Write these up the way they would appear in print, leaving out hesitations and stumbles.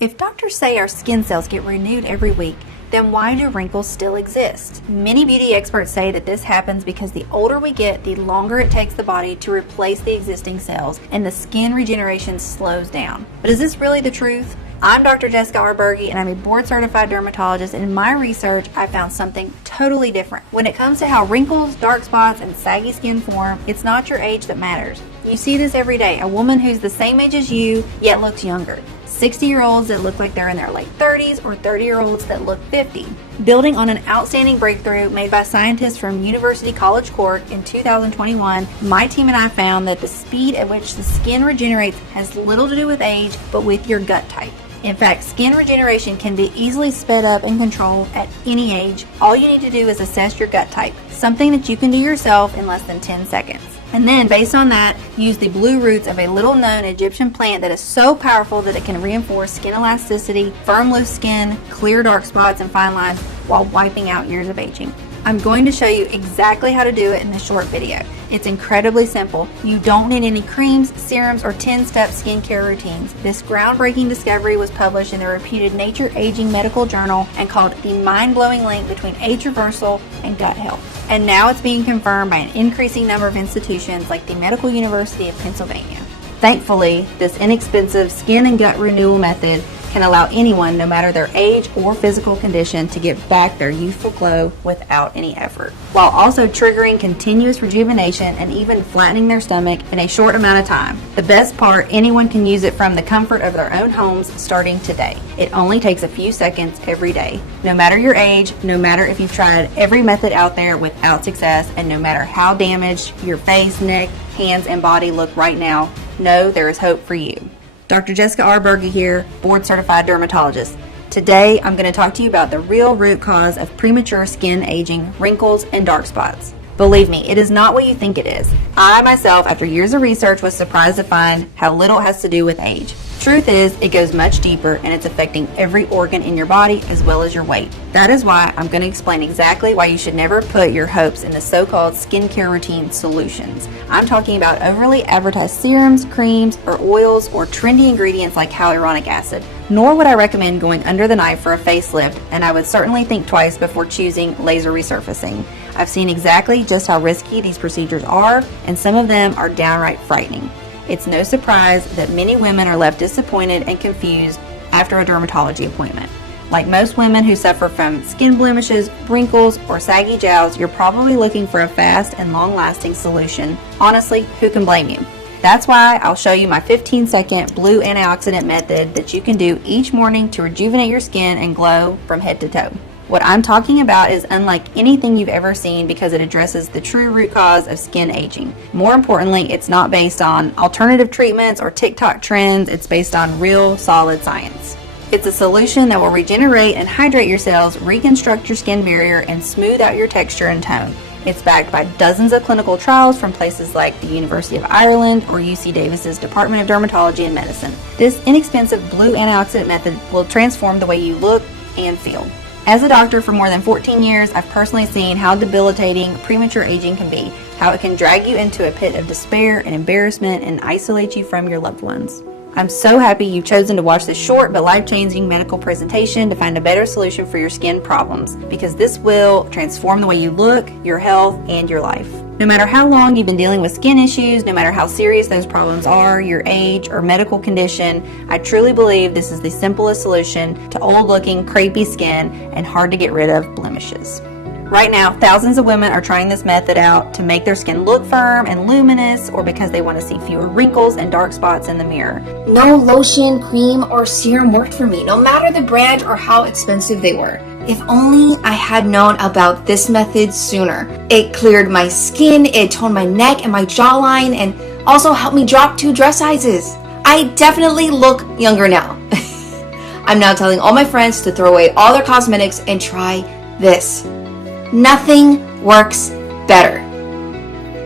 If doctors say our skin cells get renewed every week, then why do wrinkles still exist? Many beauty experts say that this happens because the older we get, the longer it takes the body to replace the existing cells, and the skin regeneration slows down. But is this really the truth? I'm Dr. Jessica Arberge, and I'm a board-certified dermatologist, and in my research, I found something totally different. When it comes to how wrinkles, dark spots, and saggy skin form, it's not your age that matters. You see this every day, a woman who's the same age as you, yet looks younger. 60-year-olds that look like they're in their late 30s, or 30-year-olds that look 50. Building on an outstanding breakthrough made by scientists from University College Cork in 2021, my team and I found that the speed at which the skin regenerates has little to do with age, but with your gut type. In fact, skin regeneration can be easily sped up and controlled at any age. All you need to do is assess your gut type, something that you can do yourself in less than 10 seconds. And then, based on that, use the blue roots of a little-known Egyptian plant that is so powerful that it can reinforce skin elasticity, firm loose skin, clear dark spots and fine lines while wiping out years of aging. I'm going to show you exactly how to do it in this short video. It's incredibly simple. You don't need any creams, serums, or 10-step skincare routines. This groundbreaking discovery was published in the reputed Nature Aging Medical Journal and called the mind-blowing link between age reversal and gut health. And now it's being confirmed by an increasing number of institutions like the Medical University of Pennsylvania. Thankfully, this inexpensive skin and gut renewal method can allow anyone, no matter their age or physical condition, to get back their youthful glow without any effort, while also triggering continuous rejuvenation and even flattening their stomach in a short amount of time. The best part, anyone can use it from the comfort of their own homes starting today. It only takes a few seconds every day. No matter your age, no matter if you've tried every method out there without success, and no matter how damaged your face, neck, hands, and body look right now, know there is hope for you. Dr. Jessica Arberge here, board-certified dermatologist. Today, I'm going to talk to you about the real root cause of premature skin aging, wrinkles, and dark spots. Believe me, it is not what you think it is. I, myself, after years of research, was surprised to find how little it has to do with age. Truth is, it goes much deeper, and it's affecting every organ in your body as well as your weight. That is why I'm going to explain exactly why you should never put your hopes in the so-called skincare routine solutions. I'm talking about overly advertised serums, creams, or oils, or trendy ingredients like hyaluronic acid. Nor would I recommend going under the knife for a facelift, and I would certainly think twice before choosing laser resurfacing. I've seen exactly just how risky these procedures are, and some of them are downright frightening. It's no surprise that many women are left disappointed and confused after a dermatology appointment. Like most women who suffer from skin blemishes, wrinkles, or saggy jowls, you're probably looking for a fast and long-lasting solution. Honestly, who can blame you? That's why I'll show you my 15-second blue antioxidant method that you can do each morning to rejuvenate your skin and glow from head to toe. What I'm talking about is unlike anything you've ever seen because it addresses the true root cause of skin aging. More importantly, it's not based on alternative treatments or TikTok trends. It's based on real, solid science. It's a solution that will regenerate and hydrate your cells, reconstruct your skin barrier, and smooth out your texture and tone. It's backed by dozens of clinical trials from places like the University of Ireland or UC Davis's Department of Dermatology and Medicine. This inexpensive blue antioxidant method will transform the way you look and feel. As a doctor for more than 14 years, I've personally seen how debilitating premature aging can be, how it can drag you into a pit of despair and embarrassment and isolate you from your loved ones. I'm so happy you've chosen to watch this short but life-changing medical presentation to find a better solution for your skin problems, because this will transform the way you look, your health, and your life. No matter how long you've been dealing with skin issues, no matter how serious those problems are, your age, or medical condition, I truly believe this is the simplest solution to old-looking, crepey skin and hard-to-get-rid-of blemishes. Right now, thousands of women are trying this method out to make their skin look firm and luminous, or because they want to see fewer wrinkles and dark spots in the mirror. No lotion, cream, or serum worked for me, no matter the brand or how expensive they were. If only I had known about this method sooner. It cleared my skin, it toned my neck and my jawline, and also helped me drop 2 dress sizes. I definitely look younger now. I'm now telling all my friends to throw away all their cosmetics and try this. Nothing works better.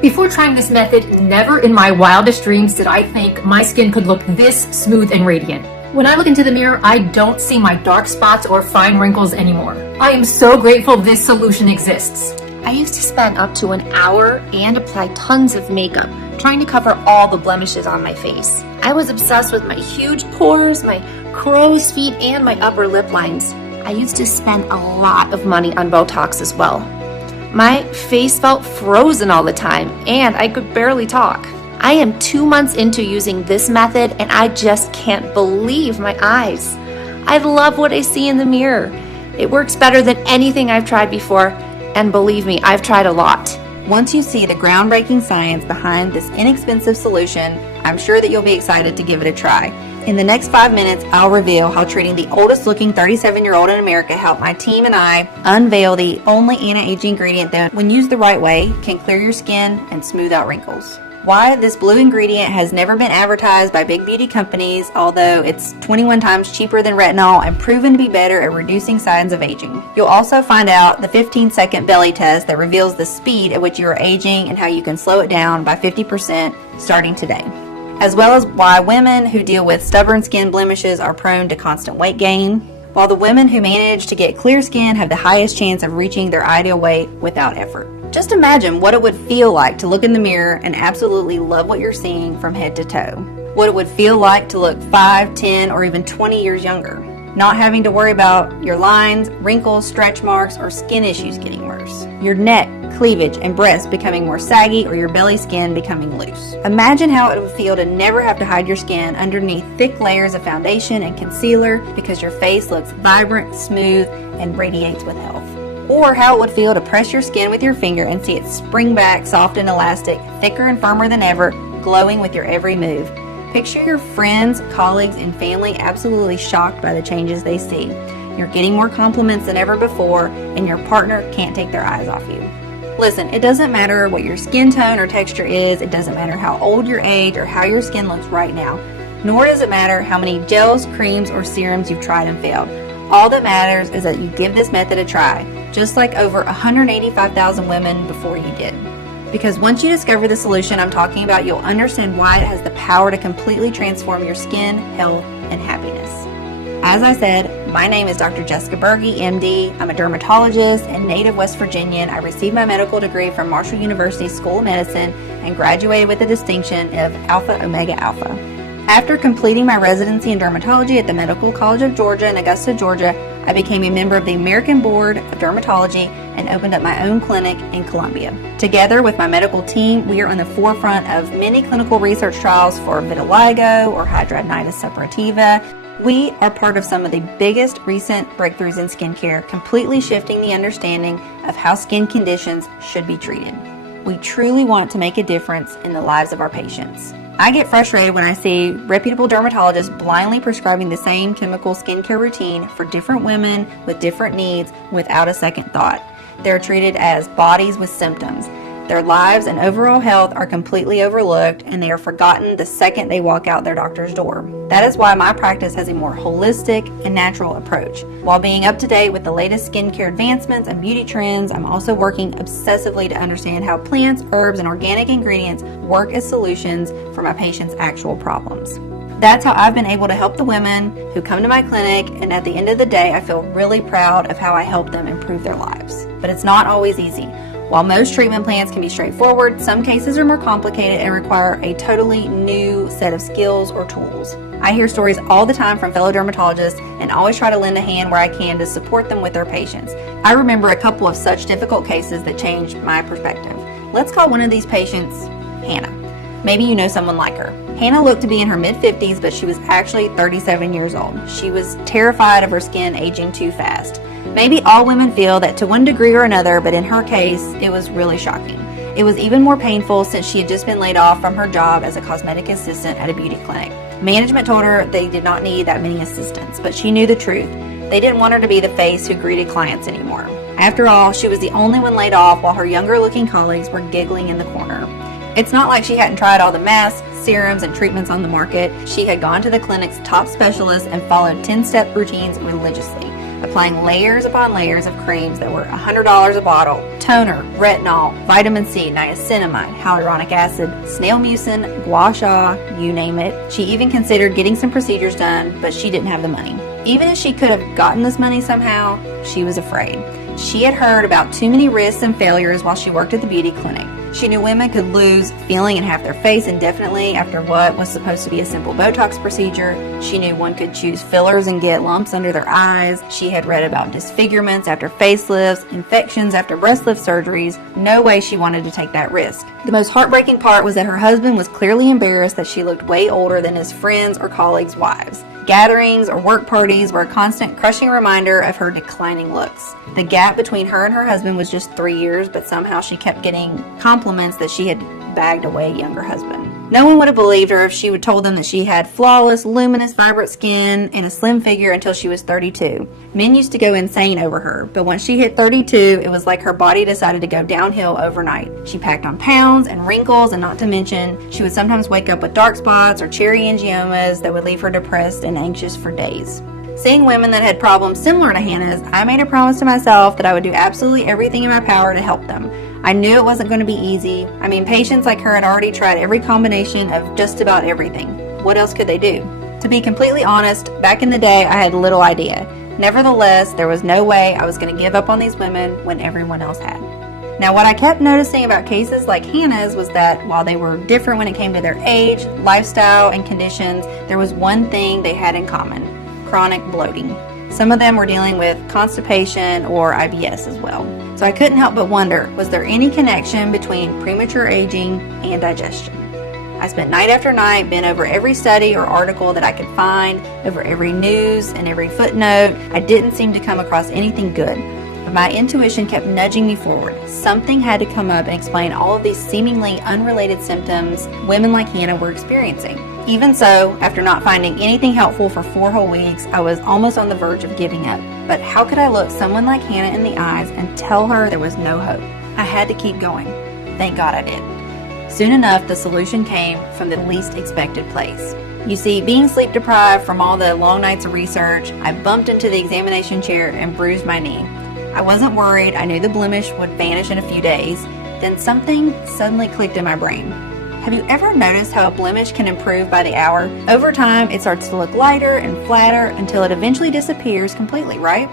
Before trying this method, never in my wildest dreams did I think my skin could look this smooth and radiant. When I look into the mirror, I don't see my dark spots or fine wrinkles anymore. I am so grateful this solution exists. I used to spend up to an hour and apply tons of makeup trying to cover all the blemishes on my face. I was obsessed with my huge pores, my crow's feet, and my upper lip lines. I used to spend a lot of money on Botox as well. My face felt frozen all the time, and I could barely talk. I am 2 months into using this method, and I just can't believe my eyes. I love what I see in the mirror. It works better than anything I've tried before, and believe me, I've tried a lot. Once you see the groundbreaking science behind this inexpensive solution, I'm sure that you'll be excited to give it a try. In the next 5 minutes, I'll reveal how treating the oldest looking 37-year-old in America helped my team and I unveil the only anti-aging ingredient that, when used the right way, can clear your skin and smooth out wrinkles. Why this blue ingredient has never been advertised by big beauty companies, although it's 21 times cheaper than retinol and proven to be better at reducing signs of aging. You'll also find out the 15-second belly test that reveals the speed at which you are aging and how you can slow it down by 50% starting today, as well as why women who deal with stubborn skin blemishes are prone to constant weight gain, while the women who manage to get clear skin have the highest chance of reaching their ideal weight without effort. Just imagine what it would feel like to look in the mirror and absolutely love what you're seeing from head to toe. What it would feel like to look 5, 10, or even 20 years younger. Not having to worry about your lines, wrinkles, stretch marks, or skin issues getting worse. Your neck, cleavage, and breasts becoming more saggy, or your belly skin becoming loose. Imagine how it would feel to never have to hide your skin underneath thick layers of foundation and concealer because your face looks vibrant, smooth, and radiates with health. Or how it would feel to press your skin with your finger and see it spring back soft and elastic, thicker and firmer than ever, glowing with your every move. Picture your friends, colleagues, and family absolutely shocked by the changes they see. You're getting more compliments than ever before, and your partner can't take their eyes off you. Listen, it doesn't matter what your skin tone or texture is, it doesn't matter how old your age or how your skin looks right now, nor does it matter how many gels, creams, or serums you've tried and failed. All that matters is that you give this method a try, just like over 185,000 women before you did. Because once you discover the solution I'm talking about, you'll understand why it has the power to completely transform your skin, health, and happiness. As I said, my name is Dr. Jessica Berge, MD. I'm a dermatologist and native West Virginian. I received my medical degree from Marshall University School of Medicine and graduated with the distinction of Alpha Omega Alpha. After completing my residency in dermatology at the Medical College of Georgia in Augusta, Georgia, I became a member of the American Board of Dermatology and opened up my own clinic in Columbia. Together with my medical team, we are on the forefront of many clinical research trials for vitiligo or hidradenitis suppurativa. We are part of some of the biggest recent breakthroughs in skincare, completely shifting the understanding of how skin conditions should be treated. We truly want to make a difference in the lives of our patients. I get frustrated when I see reputable dermatologists blindly prescribing the same chemical skincare routine for different women with different needs without a second thought. They're treated as bodies with symptoms. Their lives and overall health are completely overlooked, and they are forgotten the second they walk out their doctor's door. That is why my practice has a more holistic and natural approach. While being up to date with the latest skincare advancements and beauty trends, I'm also working obsessively to understand how plants, herbs, and organic ingredients work as solutions for my patients' actual problems. That's how I've been able to help the women who come to my clinic, and at the end of the day, I feel really proud of how I help them improve their lives. But it's not always easy. While most treatment plans can be straightforward, some cases are more complicated and require a totally new set of skills or tools. I hear stories all the time from fellow dermatologists and always try to lend a hand where I can to support them with their patients. I remember a couple of such difficult cases that changed my perspective. Let's call one of these patients Hannah. Maybe you know someone like her. Hannah looked to be in her mid-50s, but she was actually 37 years old. She was terrified of her skin aging too fast. Maybe all women feel that to one degree or another, but in her case, it was really shocking. It was even more painful since she had just been laid off from her job as a cosmetic assistant at a beauty clinic. Management told her they did not need that many assistants, but she knew the truth. They didn't want her to be the face who greeted clients anymore. After all, she was the only one laid off while her younger-looking colleagues were giggling in the corner. It's not like she hadn't tried all the masks, serums, and treatments on the market. She had gone to the clinic's top specialists and followed 10-step routines religiously, applying layers upon layers of creams that were $100 a bottle: toner, retinol, vitamin C, niacinamide, hyaluronic acid, snail mucin, gua sha, you name it. She even considered getting some procedures done, but she didn't have the money. Even if she could have gotten this money somehow, she was afraid. She had heard about too many risks and failures while she worked at the beauty clinic. She knew women could lose feeling in half their face indefinitely after what was supposed to be a simple Botox procedure. She knew one could choose fillers and get lumps under their eyes. She had read about disfigurements after facelifts, infections after breast lift surgeries. No way she wanted to take that risk. The most heartbreaking part was that her husband was clearly embarrassed that she looked way older than his friends' or colleagues' wives. Gatherings or work parties were a constant crushing reminder of her declining looks. The gap between her and her husband was just 3 years, but somehow she kept getting compliments that she had bagged away a younger husband. No one would have believed her if she would told them that she had flawless, luminous, vibrant skin and a slim figure until she was 32. Men used to go insane over her, but once she hit 32, it was like her body decided to go downhill overnight. She packed on pounds and wrinkles, and not to mention, she would sometimes wake up with dark spots or cherry angiomas that would leave her depressed and anxious for days. Seeing women that had problems similar to Hannah's, I made a promise to myself that I would do absolutely everything in my power to help them. I knew it wasn't going to be easy. I mean, patients like her had already tried every combination of just about everything. What else could they do? To be completely honest, back in the day, I had little idea. Nevertheless, there was no way I was going to give up on these women when everyone else had. Now, what I kept noticing about cases like Hannah's was that while they were different when it came to their age, lifestyle, and conditions, there was one thing they had in common: chronic bloating. Some of them were dealing with constipation or IBS as well. So I couldn't help but wonder, was there any connection between premature aging and digestion? I spent night after night, bent over every study or article that I could find, over every news and every footnote. I didn't seem to come across anything good. But my intuition kept nudging me forward. Something had to come up and explain all of these seemingly unrelated symptoms women like Hannah were experiencing. Even so, after not finding anything helpful for 4 whole weeks, I was almost on the verge of giving up. But how could I look someone like Hannah in the eyes and tell her there was no hope? I had to keep going. Thank God I did. Soon enough, the solution came from the least expected place. You see, being sleep deprived from all the long nights of research, I bumped into the examination chair and bruised my knee. I wasn't worried. I knew the blemish would vanish in a few days. Then something suddenly clicked in my brain. Have you ever noticed how a blemish can improve by the hour? Over time, it starts to look lighter and flatter until it eventually disappears completely, right?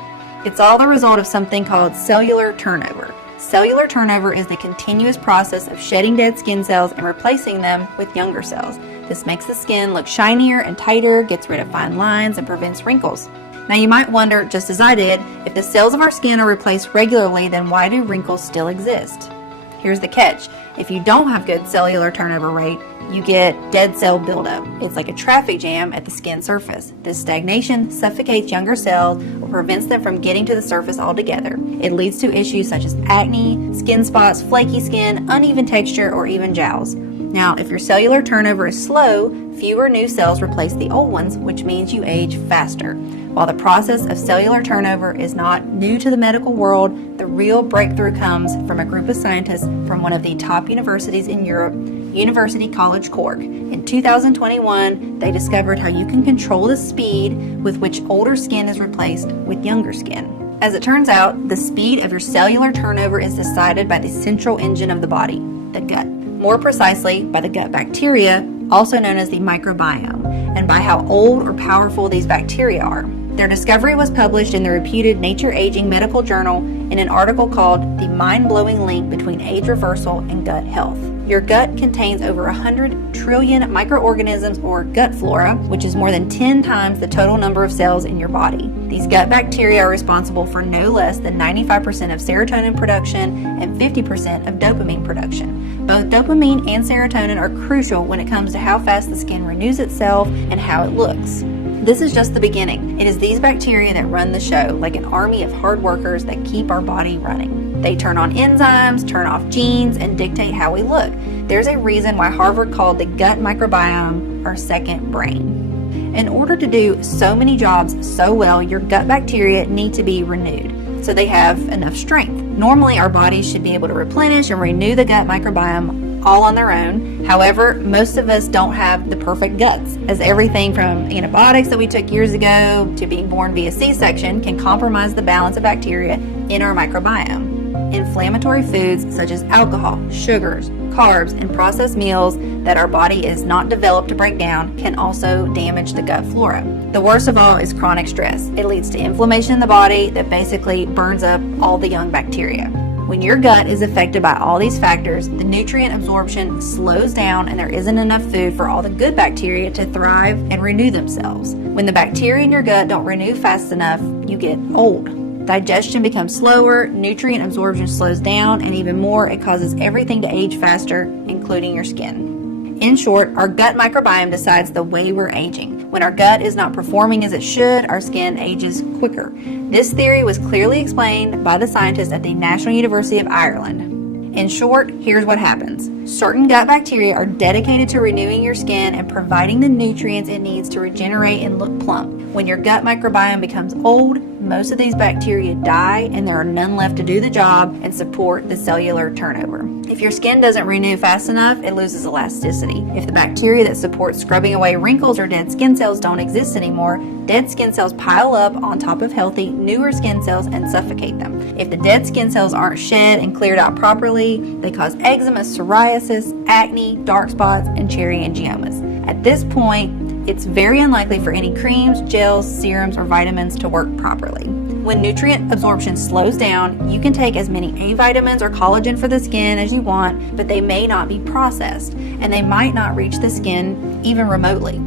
It's all the result of something called cellular turnover. Cellular turnover is the continuous process of shedding dead skin cells and replacing them with younger cells. This makes the skin look shinier and tighter, gets rid of fine lines, and prevents wrinkles. Now you might wonder, just as I did, if the cells of our skin are replaced regularly, then why do wrinkles still exist? Here's the catch. If you don't have good cellular turnover rate, you get dead cell buildup. It's like a traffic jam at the skin surface. This stagnation suffocates younger cells or prevents them from getting to the surface altogether. It leads to issues such as acne, skin spots, flaky skin, uneven texture, or even jowls. Now, if your cellular turnover is slow, fewer new cells replace the old ones, which means you age faster. While the process of cellular turnover is not new to the medical world, the real breakthrough comes from a group of scientists from one of the top universities in Europe, University College Cork. In 2021, they discovered how you can control the speed with which older skin is replaced with younger skin. As it turns out, the speed of your cellular turnover is decided by the central engine of the body, the gut. More precisely, by the gut bacteria, also known as the microbiome, and by how old or powerful these bacteria are. Their discovery was published in the reputed Nature Aging medical journal in an article called The Mind-Blowing Link Between Age Reversal and Gut Health. Your gut contains over 100 trillion microorganisms, or gut flora, which is more than 10 times the total number of cells in your body. These gut bacteria are responsible for no less than 95% of serotonin production and 50% of dopamine production. Both dopamine and serotonin are crucial when it comes to how fast the skin renews itself and how it looks. This is just the beginning. It is these bacteria that run the show, like an army of hard workers that keep our body running. They turn on enzymes, turn off genes, and dictate how we look. There's a reason why Harvard called the gut microbiome our second brain. In order to do so many jobs so well, your gut bacteria need to be renewed so they have enough strength. Normally, our bodies should be able to replenish and renew the gut microbiome all on their own. However, most of us don't have the perfect guts, as everything from antibiotics that we took years ago to being born via C-section can compromise the balance of bacteria in our microbiome. Inflammatory foods such as alcohol, sugars, carbs, and processed meals that our body is not developed to break down can also damage the gut flora. The worst of all is chronic stress. It leads to inflammation in the body that basically burns up all the young bacteria. When your gut is affected by all these factors, the nutrient absorption slows down and there isn't enough food for all the good bacteria to thrive and renew themselves. When the bacteria in your gut don't renew fast enough, you get old. Digestion becomes slower, nutrient absorption slows down, and even more, it causes everything to age faster, including your skin. In short, our gut microbiome decides the way we're aging. When our gut is not performing as it should, our skin ages quicker. This theory was clearly explained by the scientists at the National University of Ireland. In short, here's what happens. Certain gut bacteria are dedicated to renewing your skin and providing the nutrients it needs to regenerate and look plump. When your gut microbiome becomes old, most of these bacteria die and there are none left to do the job and support the cellular turnover. If your skin doesn't renew fast enough, it loses elasticity. If the bacteria that support scrubbing away wrinkles or dead skin cells don't exist anymore, dead skin cells pile up on top of healthy, newer skin cells and suffocate them. If the dead skin cells aren't shed and cleared out properly, they cause eczema, psoriasis, acne, dark spots, and cherry angiomas. At this point, it's very unlikely for any creams, gels, serums, or vitamins to work properly. When nutrient absorption slows down, you can take as many A vitamins or collagen for the skin as you want, but they may not be processed, and they might not reach the skin even remotely.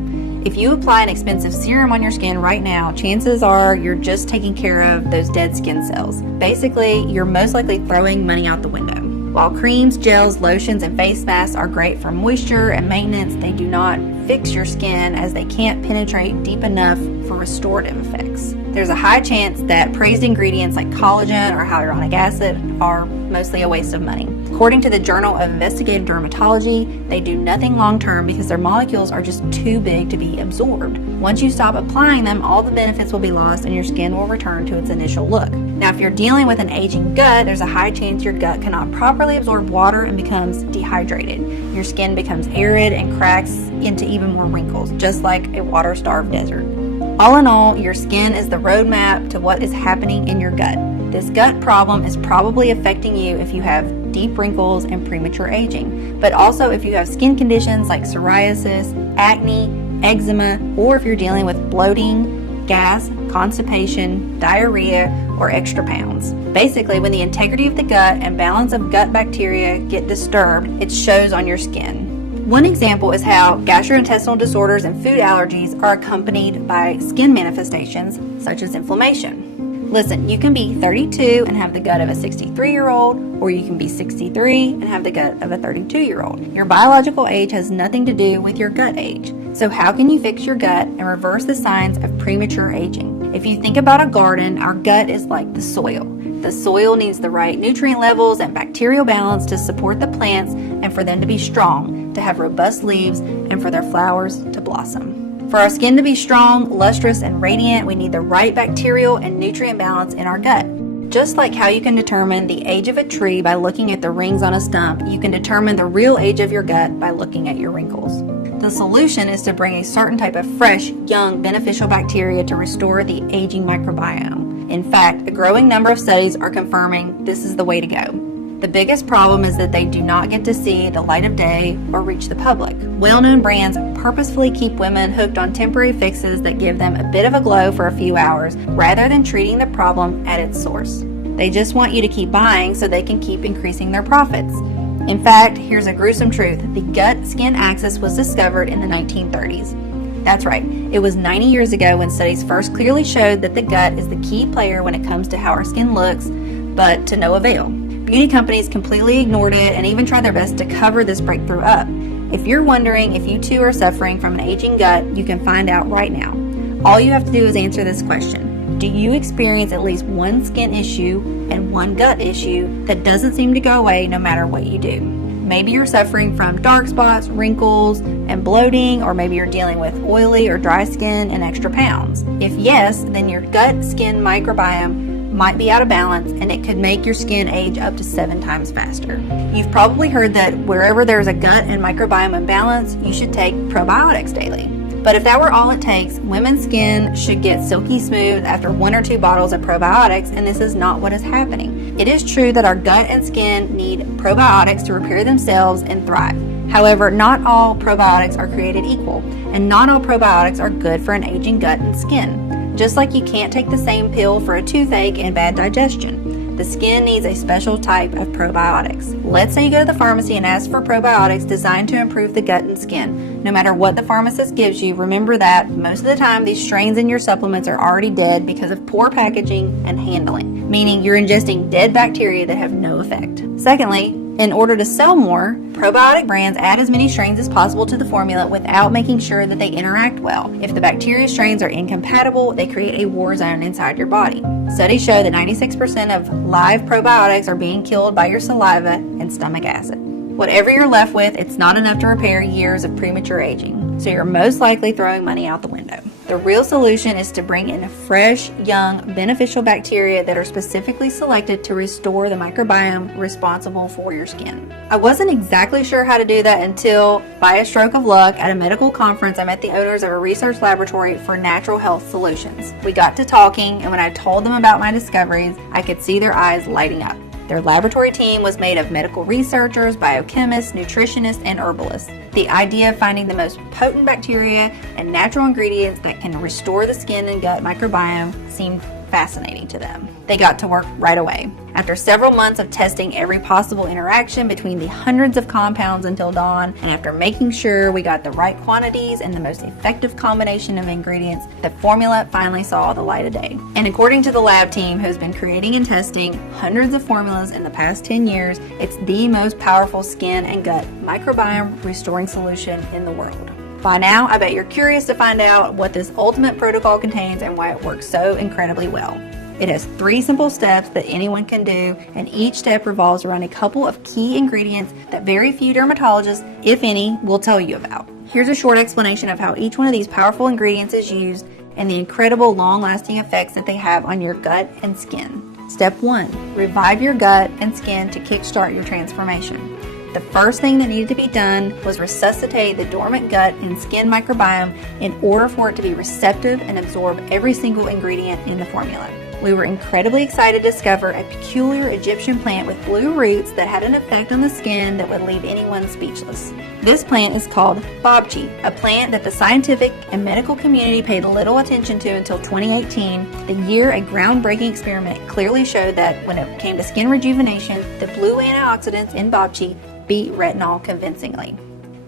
If you apply an expensive serum on your skin right now, chances are you're just taking care of those dead skin cells. Basically, you're most likely throwing money out the window. While creams, gels, lotions, and face masks are great for moisture and maintenance, they do not fix your skin as they can't penetrate deep enough for restorative effects. There's a high chance that praised ingredients like collagen or hyaluronic acid are mostly a waste of money. According to the Journal of Investigative Dermatology, they do nothing long-term because their molecules are just too big to be absorbed. Once you stop applying them, all the benefits will be lost and your skin will return to its initial look. Now, if you're dealing with an aging gut, there's a high chance your gut cannot properly absorb water and becomes dehydrated. Your skin becomes arid and cracks into even more wrinkles, just like a water-starved desert. All in all, your skin is the roadmap to what is happening in your gut. This gut problem is probably affecting you if you have deep wrinkles and premature aging, but also if you have skin conditions like psoriasis, acne, eczema, or if you're dealing with bloating, gas, constipation, diarrhea, or extra pounds. Basically, when the integrity of the gut and balance of gut bacteria get disturbed, it shows on your skin. One example is how gastrointestinal disorders and food allergies are accompanied by skin manifestations such as inflammation. Listen, you can be 32 and have the gut of a 63-year-old, or you can be 63 and have the gut of a 32-year-old. Your biological age has nothing to do with your gut age. So how can you fix your gut and reverse the signs of premature aging? If you think about a garden, our gut is like the soil. The soil needs the right nutrient levels and bacterial balance to support the plants and for them to be strong, to have robust leaves, and for their flowers to blossom. For our skin to be strong, lustrous, and radiant, we need the right bacterial and nutrient balance in our gut. Just like how you can determine the age of a tree by looking at the rings on a stump, you can determine the real age of your gut by looking at your wrinkles. The solution is to bring a certain type of fresh, young, beneficial bacteria to restore the aging microbiome. In fact, a growing number of studies are confirming this is the way to go. The biggest problem is that they do not get to see the light of day or reach the public. Well-known brands purposefully keep women hooked on temporary fixes that give them a bit of a glow for a few hours rather than treating the problem at its source. They just want you to keep buying so they can keep increasing their profits. In fact, here's a gruesome truth. The gut-skin axis was discovered in the 1930s. That's right, it was 90 years ago when studies first clearly showed that the gut is the key player when it comes to how our skin looks, but to no avail. Beauty companies completely ignored it and even tried their best to cover this breakthrough up. If you're wondering if you too are suffering from an aging gut, you can find out right now. All you have to do is answer this question. Do you experience at least one skin issue and one gut issue that doesn't seem to go away no matter what you do? Maybe you're suffering from dark spots, wrinkles, and bloating, or maybe you're dealing with oily or dry skin and extra pounds. If yes, then your gut-skin microbiome might be out of balance and it could make your skin age up to 7 times faster. You've probably heard that wherever there's a gut and microbiome imbalance, you should take probiotics daily. But if that were all it takes, women's skin should get silky smooth after 1 or 2 bottles of probiotics, and this is not what is happening. It is true that our gut and skin need probiotics to repair themselves and thrive. However, not all probiotics are created equal, and not all probiotics are good for an aging gut and skin. Just like you can't take the same pill for a toothache and bad digestion. The skin needs a special type of probiotics. Let's say you go to the pharmacy and ask for probiotics designed to improve the gut and skin. No matter what the pharmacist gives you, remember that most of the time these strains in your supplements are already dead because of poor packaging and handling, meaning you're ingesting dead bacteria that have no effect. Secondly, in order to sell more, probiotic brands add as many strains as possible to the formula without making sure that they interact well. If the bacteria strains are incompatible, they create a war zone inside your body. Studies show that 96% of live probiotics are being killed by your saliva and stomach acid. Whatever you're left with, it's not enough to repair years of premature aging, so you're most likely throwing money out the window. The real solution is to bring in fresh, young, beneficial bacteria that are specifically selected to restore the microbiome responsible for your skin. I wasn't exactly sure how to do that until, by a stroke of luck, at a medical conference, I met the owners of a research laboratory for natural health solutions. We got to talking, and when I told them about my discoveries, I could see their eyes lighting up. Their laboratory team was made of medical researchers, biochemists, nutritionists, and herbalists. The idea of finding the most potent bacteria and natural ingredients that can restore the skin and gut microbiome seemed fascinating to them. They got to work right away. After several months of testing every possible interaction between the hundreds of compounds until dawn, and after making sure we got the right quantities and the most effective combination of ingredients, the formula finally saw the light of day. And according to the lab team who's been creating and testing hundreds of formulas in the past 10 years, it's the most powerful skin and gut microbiome restoring solution in the world. By now, I bet you're curious to find out what this ultimate protocol contains and why it works so incredibly well. It has 3 simple steps that anyone can do, and each step revolves around a couple of key ingredients that very few dermatologists, if any, will tell you about. Here's a short explanation of how each one of these powerful ingredients is used and the incredible long-lasting effects that they have on your gut and skin. Step 1. Revive your gut and skin to kickstart your transformation. The first thing that needed to be done was resuscitate the dormant gut and skin microbiome in order for it to be receptive and absorb every single ingredient in the formula. We were incredibly excited to discover a peculiar Egyptian plant with blue roots that had an effect on the skin that would leave anyone speechless. This plant is called bobchi, a plant that the scientific and medical community paid little attention to until 2018, the year a groundbreaking experiment clearly showed that when it came to skin rejuvenation, the blue antioxidants in bobchi beat retinol convincingly.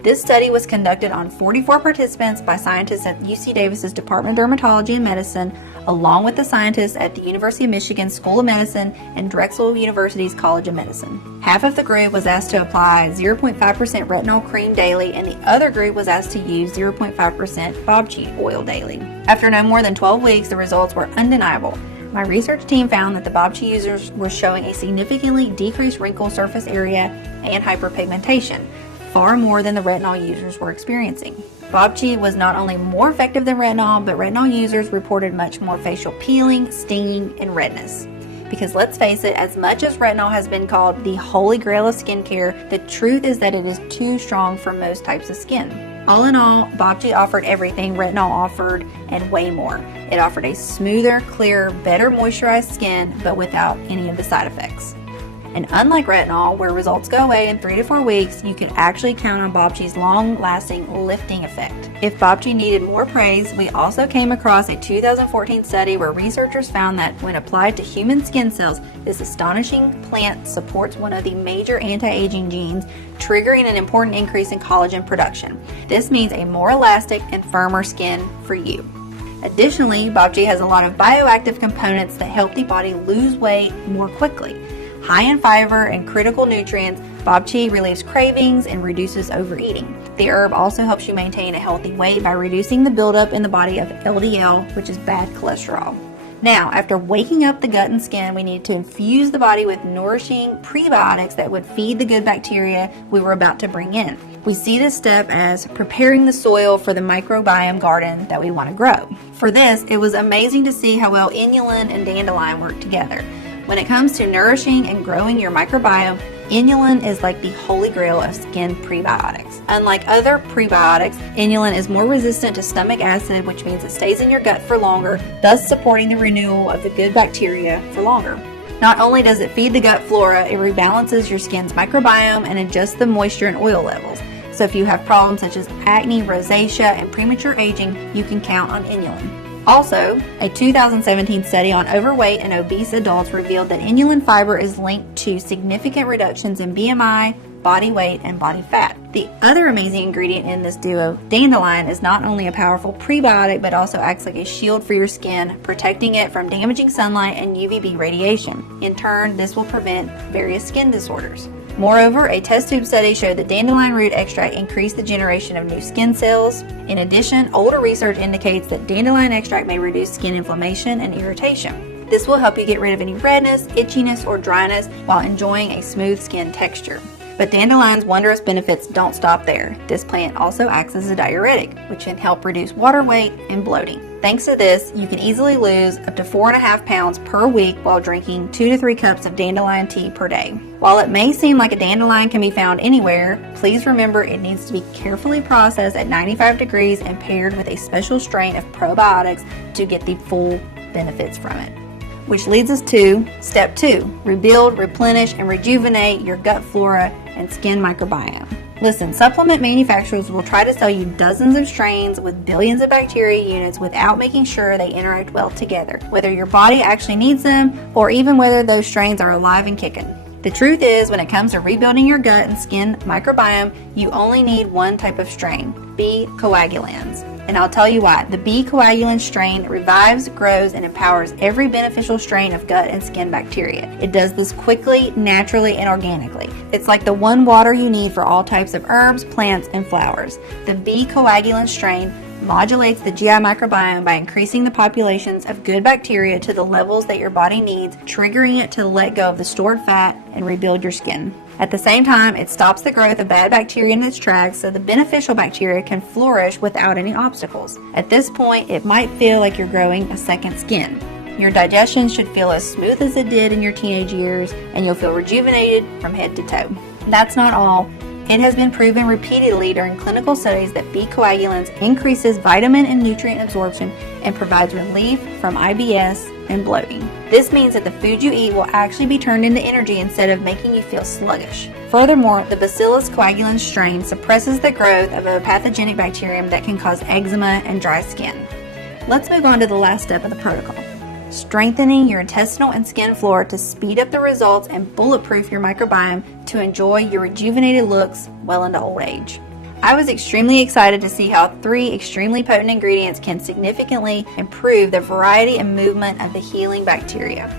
This study was conducted on 44 participants by scientists at UC Davis's Department of Dermatology and Medicine, along with the scientists at the University of Michigan School of Medicine and Drexel University's College of Medicine. Half of the group was asked to apply 0.5% retinol cream daily, and the other group was asked to use 0.5% bobchi oil daily. After no more than 12 weeks, the results were undeniable. My research team found that the bobchi users were showing a significantly decreased wrinkle surface area and hyperpigmentation, far more than the retinol users were experiencing. Bobchi was not only more effective than retinol, but retinol users reported much more facial peeling, stinging, and redness. Because let's face it, as much as retinol has been called the holy grail of skincare, the truth is that it is too strong for most types of skin. All in all, bobchi offered everything retinol offered and way more. It offered a smoother, clearer, better moisturized skin, but without any of the side effects. And unlike retinol, where results go away in 3 to 4 weeks, you can actually count on bobchi's long-lasting lifting effect. If bobchi needed more praise, we also came across a 2014 study where researchers found that when applied to human skin cells, this astonishing plant supports one of the major anti-aging genes, triggering an important increase in collagen production. This means a more elastic and firmer skin for you. Additionally, bobchi has a lot of bioactive components that help the body lose weight more quickly. High in fiber and critical nutrients, bobchi relieves cravings and reduces overeating. The herb also helps you maintain a healthy weight by reducing the buildup in the body of LDL, which is bad cholesterol. Now, after waking up the gut and skin, we need to infuse the body with nourishing prebiotics that would feed the good bacteria we were about to bring in. We see this step as preparing the soil for the microbiome garden that we want to grow. For this, it was amazing to see how well inulin and dandelion work together. When it comes to nourishing and growing your microbiome, inulin is like the holy grail of skin prebiotics. Unlike other prebiotics, inulin is more resistant to stomach acid, which means it stays in your gut for longer, thus supporting the renewal of the good bacteria for longer. Not only does it feed the gut flora, it rebalances your skin's microbiome and adjusts the moisture and oil levels. So if you have problems such as acne, rosacea, and premature aging, you can count on inulin. Also, a 2017 study on overweight and obese adults revealed that inulin fiber is linked to significant reductions in BMI, body weight, and body fat. The other amazing ingredient in this duo, dandelion, is not only a powerful prebiotic but also acts like a shield for your skin, protecting it from damaging sunlight and UVB radiation. In turn, this will prevent various skin disorders. Moreover, a test tube study showed that dandelion root extract increased the generation of new skin cells. In addition, older research indicates that dandelion extract may reduce skin inflammation and irritation. This will help you get rid of any redness, itchiness, or dryness while enjoying a smooth skin texture. But dandelion's wondrous benefits don't stop there. This plant also acts as a diuretic, which can help reduce water weight and bloating. Thanks to this, you can easily lose up to 4.5 pounds per week while drinking 2 to 3 cups of dandelion tea per day. While it may seem like a dandelion can be found anywhere, please remember it needs to be carefully processed at 95 degrees and paired with a special strain of probiotics to get the full benefits from it. Which leads us to step 2, rebuild, replenish, and rejuvenate your gut flora and skin microbiome. Listen, supplement manufacturers will try to sell you dozens of strains with billions of bacteria units without making sure they interact well together, whether your body actually needs them or even whether those strains are alive and kicking. The truth is, when it comes to rebuilding your gut and skin microbiome, you only need one type of strain, B. coagulans. And I'll tell you why. The B. coagulant strain revives, grows, and empowers every beneficial strain of gut and skin bacteria. It does this quickly, naturally, and organically. It's like the one water you need for all types of herbs, plants, and flowers. The B. coagulant strain modulates the GI microbiome by increasing the populations of good bacteria to the levels that your body needs, triggering it to let go of the stored fat and rebuild your skin. At the same time, it stops the growth of bad bacteria in its tracks so the beneficial bacteria can flourish without any obstacles. At this point, it might feel like you're growing a second skin. Your digestion should feel as smooth as it did in your teenage years, and you'll feel rejuvenated from head to toe. That's not all. It has been proven repeatedly during clinical studies that B. coagulans increases vitamin and nutrient absorption and provides relief from IBS and bloating. This means that the food you eat will actually be turned into energy instead of making you feel sluggish. Furthermore, the Bacillus coagulans strain suppresses the growth of a pathogenic bacterium that can cause eczema and dry skin. Let's move on to the last step of the protocol. Strengthening your intestinal and skin flora to speed up the results and bulletproof your microbiome to enjoy your rejuvenated looks well into old age. I was extremely excited to see how 3 extremely potent ingredients can significantly improve the variety and movement of the healing bacteria.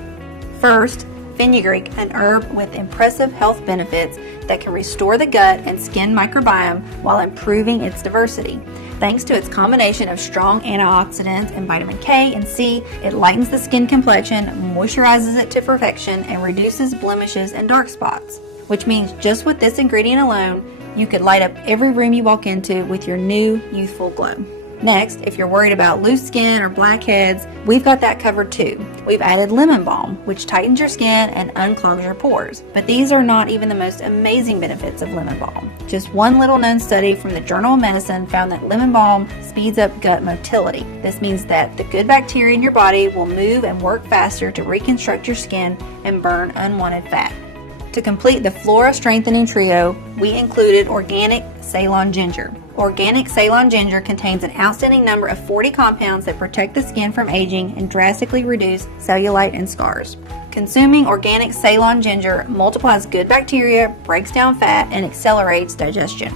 First, fenugreek, an herb with impressive health benefits that can restore the gut and skin microbiome while improving its diversity. Thanks to its combination of strong antioxidants and vitamin K and C, it lightens the skin complexion, moisturizes it to perfection, and reduces blemishes and dark spots. Which means just with this ingredient alone, you could light up every room you walk into with your new youthful glow. Next, if you're worried about loose skin or blackheads, we've got that covered too. We've added lemon balm, which tightens your skin and unclogs your pores. But these are not even the most amazing benefits of lemon balm. Just one little known study from the Journal of Medicine found that lemon balm speeds up gut motility. This means that the good bacteria in your body will move and work faster to reconstruct your skin and burn unwanted fat. To complete the flora strengthening trio, we included organic Ceylon ginger. Organic Ceylon ginger contains an outstanding number of 40 compounds that protect the skin from aging and drastically reduce cellulite and scars. Consuming organic Ceylon ginger multiplies good bacteria, breaks down fat, and accelerates digestion.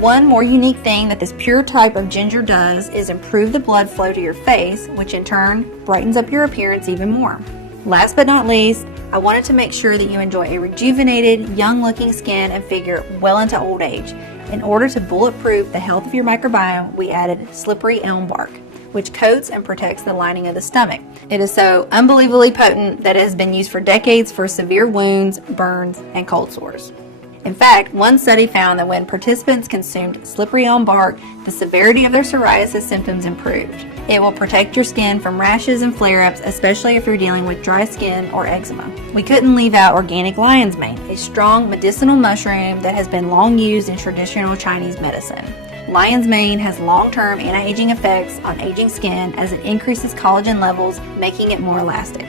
One more unique thing that this pure type of ginger does is improve the blood flow to your face, which in turn brightens up your appearance even more. Last but not least, I wanted to make sure that you enjoy a rejuvenated, young-looking skin and figure well into old age. In order to bulletproof the health of your microbiome, we added slippery elm bark, which coats and protects the lining of the stomach. It is so unbelievably potent that it has been used for decades for severe wounds, burns, and cold sores. In fact, one study found that when participants consumed slippery elm bark, the severity of their psoriasis symptoms improved. It will protect your skin from rashes and flare-ups, especially if you're dealing with dry skin or eczema. We couldn't leave out organic lion's mane, a strong medicinal mushroom that has been long used in traditional Chinese medicine. Lion's mane has long-term anti-aging effects on aging skin as it increases collagen levels, making it more elastic.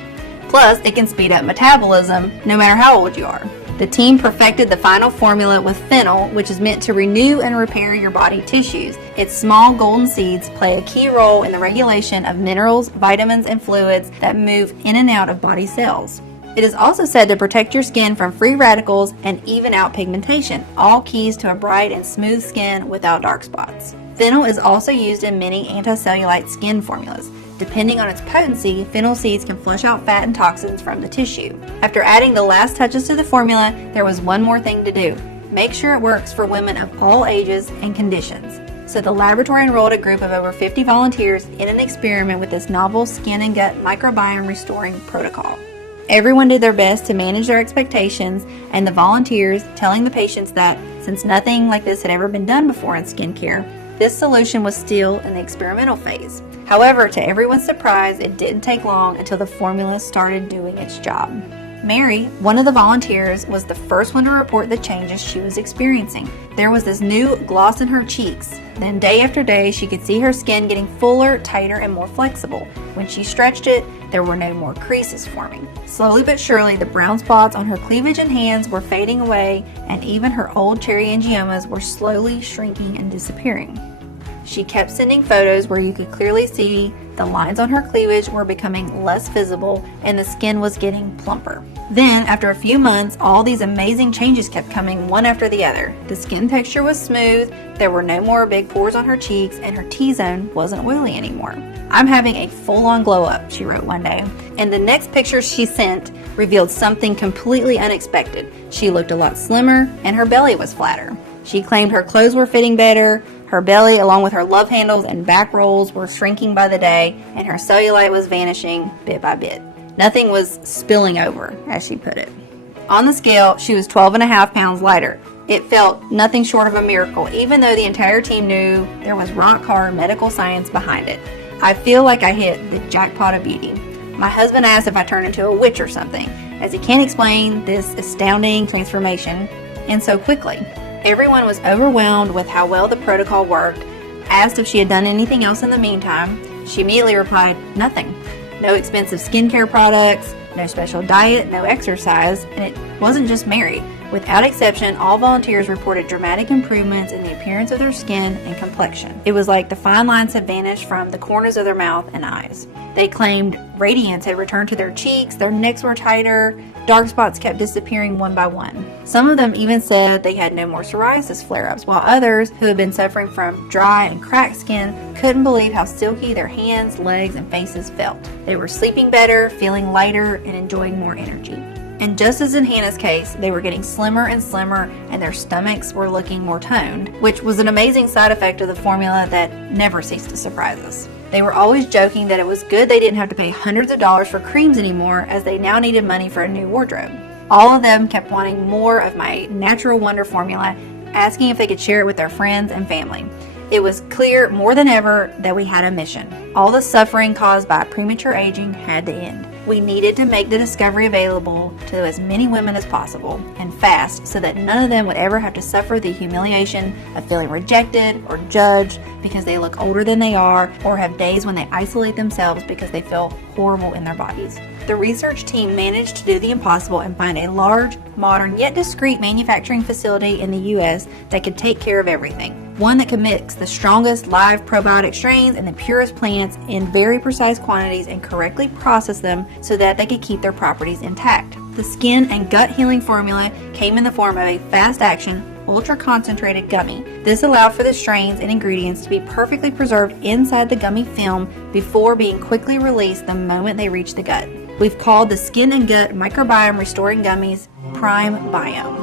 Plus, it can speed up metabolism no matter how old you are. The team perfected the final formula with fennel, which is meant to renew and repair your body tissues. Its small golden seeds play a key role in the regulation of minerals, vitamins, and fluids that move in and out of body cells. It is also said to protect your skin from free radicals and even out pigmentation, all keys to a bright and smooth skin without dark spots. Fennel is also used in many anti-cellulite skin formulas. Depending on its potency, fennel seeds can flush out fat and toxins from the tissue. After adding the last touches to the formula, there was one more thing to do. Make sure it works for women of all ages and conditions. So the laboratory enrolled a group of over 50 volunteers in an experiment with this novel skin and gut microbiome restoring protocol. Everyone did their best to manage their expectations, and the volunteers telling the patients that, since nothing like this had ever been done before in skincare, this solution was still in the experimental phase. However, to everyone's surprise, it didn't take long until the formula started doing its job. Mary, one of the volunteers, was the first one to report the changes she was experiencing. There was this new gloss in her cheeks. Then day after day, she could see her skin getting fuller, tighter, and more flexible. When she stretched it, there were no more creases forming. Slowly but surely, the brown spots on her cleavage and hands were fading away, and even her old cherry angiomas were slowly shrinking and disappearing. She kept sending photos where you could clearly see the lines on her cleavage were becoming less visible and the skin was getting plumper. Then, after a few months, all these amazing changes kept coming one after the other. The skin texture was smooth, there were no more big pores on her cheeks, and her T-zone wasn't oily anymore. "I'm having a full-on glow-up," she wrote one day. And the next picture she sent revealed something completely unexpected. She looked a lot slimmer, and her belly was flatter. She claimed her clothes were fitting better, her belly, along with her love handles and back rolls, were shrinking by the day, and her cellulite was vanishing bit by bit. Nothing was spilling over, as she put it. On the scale, she was 12.5 pounds lighter. It felt nothing short of a miracle, even though the entire team knew there was rock-hard medical science behind it. I feel like I hit the jackpot of beauty. My husband asked if I turned into a witch or something, as he can't explain this astounding transformation, and so quickly. Everyone was overwhelmed with how well the protocol worked. Asked if she had done anything else in the meantime, she immediately replied, nothing. No expensive skincare products, no special diet, no exercise, and it wasn't just Mary. Without exception, all volunteers reported dramatic improvements in the appearance of their skin and complexion. It was like the fine lines had vanished from the corners of their mouth and eyes. They claimed radiance had returned to their cheeks, their necks were tighter, dark spots kept disappearing one by one. Some of them even said they had no more psoriasis flare-ups, while others, who had been suffering from dry and cracked skin, couldn't believe how silky their hands, legs, and faces felt. They were sleeping better, feeling lighter, and enjoying more energy. And just as in Hannah's case, they were getting slimmer and slimmer, and their stomachs were looking more toned, which was an amazing side effect of the formula that never ceased to surprise us. They were always joking that it was good they didn't have to pay hundreds of dollars for creams anymore, as they now needed money for a new wardrobe. All of them kept wanting more of my Natural Wonder formula, asking if they could share it with their friends and family. It was clear more than ever that we had a mission. All the suffering caused by premature aging had to end. We needed to make the discovery available to as many women as possible, and fast, so that none of them would ever have to suffer the humiliation of feeling rejected or judged because they look older than they are, or have days when they isolate themselves because they feel horrible in their bodies. The research team managed to do the impossible and find a large, modern, yet discreet manufacturing facility in the U.S. that could take care of everything. One that could mix the strongest live probiotic strains and the purest plants in very precise quantities and correctly process them so that they could keep their properties intact. The skin and gut healing formula came in the form of a fast-action, ultra-concentrated gummy. This allowed for the strains and ingredients to be perfectly preserved inside the gummy film before being quickly released the moment they reach the gut. We've called the Skin and Gut Microbiome Restoring Gummies Prime Biome.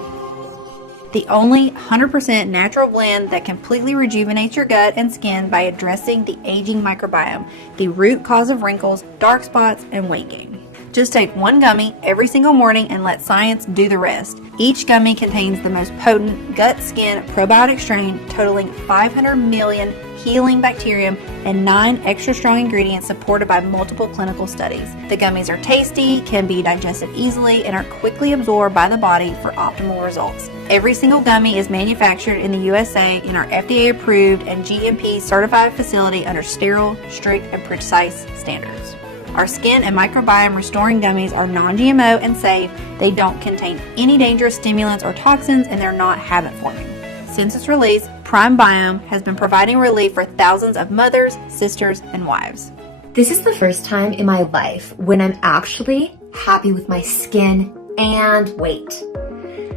The only 100% natural blend that completely rejuvenates your gut and skin by addressing the aging microbiome, the root cause of wrinkles, dark spots, and weight gain. Just take one gummy every single morning and let science do the rest. Each gummy contains the most potent gut-skin probiotic strain totaling 500 million healing bacterium and 9 extra strong ingredients supported by multiple clinical studies. The gummies are tasty, can be digested easily, and are quickly absorbed by the body for optimal results. Every single gummy is manufactured in the USA in our FDA-approved and GMP-certified facility under sterile, strict, and precise standards. Our skin and microbiome restoring gummies are non-GMO and safe. They don't contain any dangerous stimulants or toxins, and they're not habit-forming. Since its release, Prime Biome has been providing relief for thousands of mothers, sisters, and wives. This is the first time in my life when I'm actually happy with my skin and weight.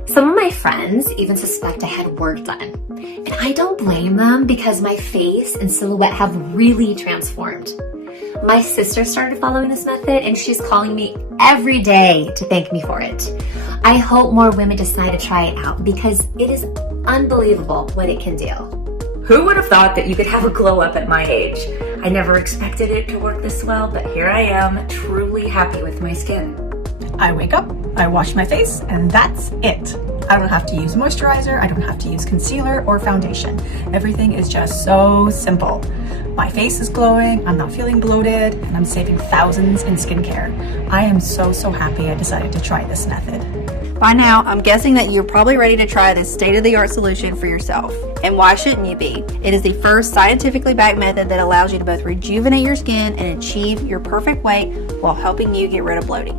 Some of my friends even suspect I had work done, and I don't blame them because my face and silhouette have really transformed. My sister started following this method and she's calling me every day to thank me for it. I hope more women decide to try it out because it is unbelievable what it can do. Who would have thought that you could have a glow up at my age? I never expected it to work this well, but here I am, truly happy with my skin. I wake up, I wash my face, and that's it. I don't have to use moisturizer, I don't have to use concealer or foundation. Everything is just so simple. My face is glowing, I'm not feeling bloated, and I'm saving thousands in skincare. I am so happy I decided to try this method. By now, I'm guessing that you're probably ready to try this state-of-the-art solution for yourself. And why shouldn't you be? It is the first scientifically backed method that allows you to both rejuvenate your skin and achieve your perfect weight while helping you get rid of bloating.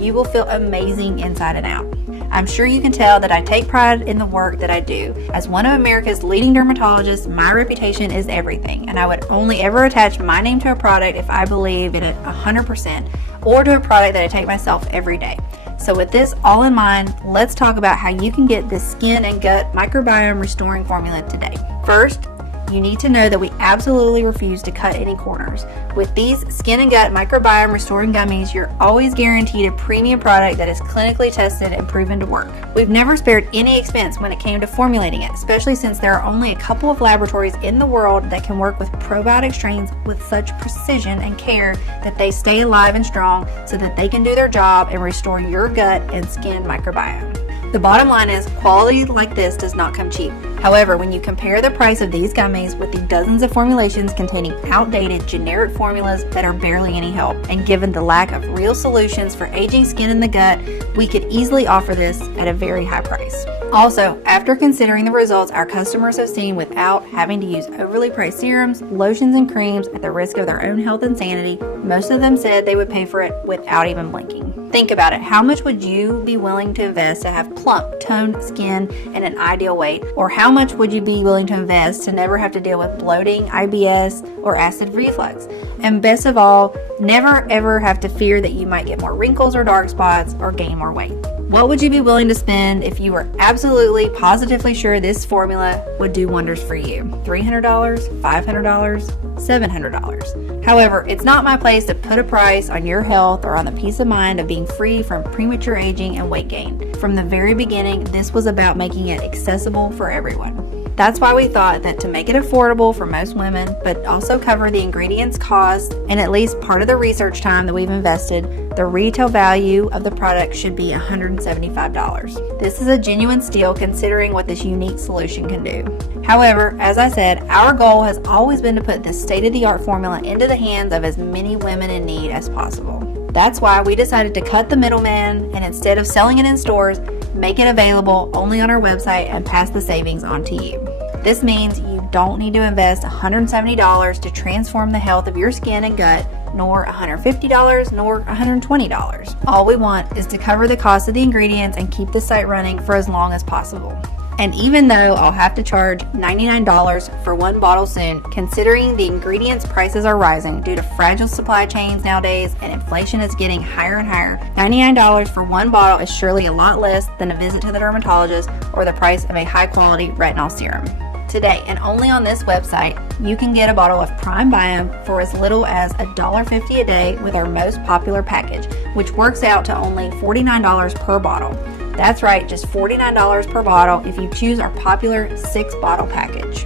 You will feel amazing inside and out. I'm sure you can tell that I take pride in the work that I do. As one of America's leading dermatologists, my reputation is everything, and I would only ever attach my name to a product if I believe in it 100%, or to a product that I take myself every day. So with this all in mind, let's talk about how you can get this skin and gut microbiome restoring formula today. First, you need to know that we absolutely refuse to cut any corners. With these skin and gut microbiome restoring gummies, you're always guaranteed a premium product that is clinically tested and proven to work. We've never spared any expense when it came to formulating it, especially since there are only a couple of laboratories in the world that can work with probiotic strains with such precision and care that they stay alive and strong so that they can do their job and restore your gut and skin microbiome. The bottom line is quality like this does not come cheap. However, when you compare the price of these gummies with the dozens of formulations containing outdated generic formulas that are barely any help, and given the lack of real solutions for aging skin in the gut, we could easily offer this at a very high price. Also, after considering the results our customers have seen without having to use overly priced serums, lotions, and creams at the risk of their own health and sanity, most of them said they would pay for it without even blinking. Think about it. How much would you be willing to invest to have plump, toned skin and an ideal weight? Or how much would you be willing to invest to never have to deal with bloating, IBS, or acid reflux? And best of all, never ever have to fear that you might get more wrinkles or dark spots or gain more weight. What would you be willing to spend if you were absolutely, positively sure this formula would do wonders for you? $300, $500, $700. However, it's not my place to put a price on your health or on the peace of mind of being free from premature aging and weight gain. From the very beginning, this was about making it accessible for everyone. That's why we thought that to make it affordable for most women, but also cover the ingredients cost and at least part of the research time that we've invested, the retail value of the product should be $175. This is a genuine steal considering what this unique solution can do. However, as I said, our goal has always been to put this state-of-the-art formula into the hands of as many women in need as possible. That's why we decided to cut the middleman and instead of selling it in stores, make it available only on our website and pass the savings on to you. This means you don't need to invest $170 to transform the health of your skin and gut, nor $150, nor $120. All we want is to cover the cost of the ingredients and keep the site running for as long as possible. And even though I'll have to charge $99 for one bottle soon, considering the ingredients prices are rising due to fragile supply chains nowadays and inflation is getting higher and higher, $99 for one bottle is surely a lot less than a visit to the dermatologist or the price of a high-quality retinol serum. Today, and only on this website, you can get a bottle of Prime Biome for as little as $1.50 a day with our most popular package, which works out to only $49 per bottle. That's right, just $49 per bottle if you choose our popular 6-bottle package.